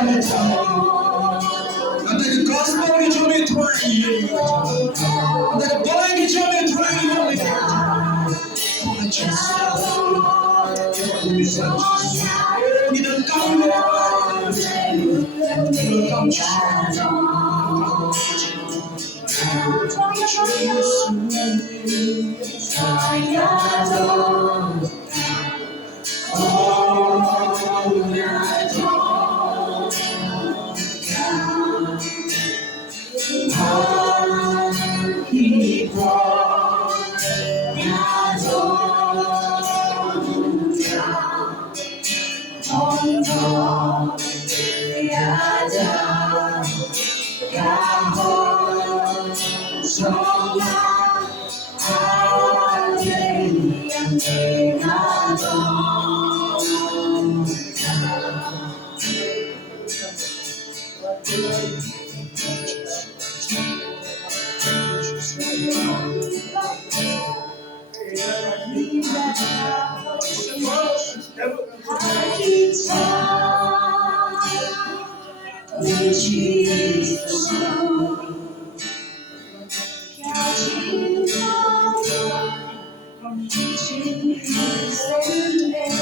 내가 가슴이 전에 돌아이 내가 바라기 전에 돌아이 니는 까불어 니는 깜짝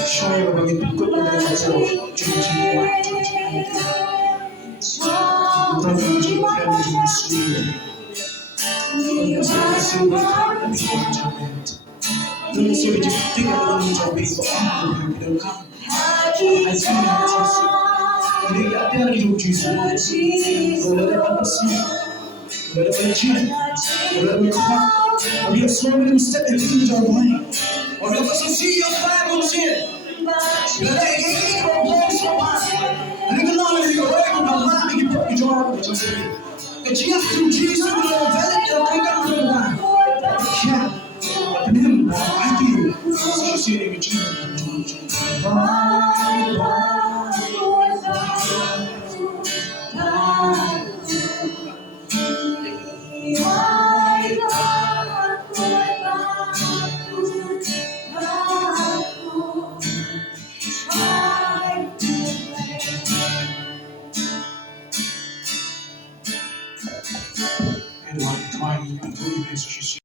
Show bagi ikut dengan saya cuci we have so many mistakes and things are wrong. Or we also see your Bible sin. You're like, hey, you're blown so hard. And you can only go away from the line and you put your arm with your way. And just to Jesus, we don't validate the way down the line. Yeah. And then, I feel, so you see it in your Jesus.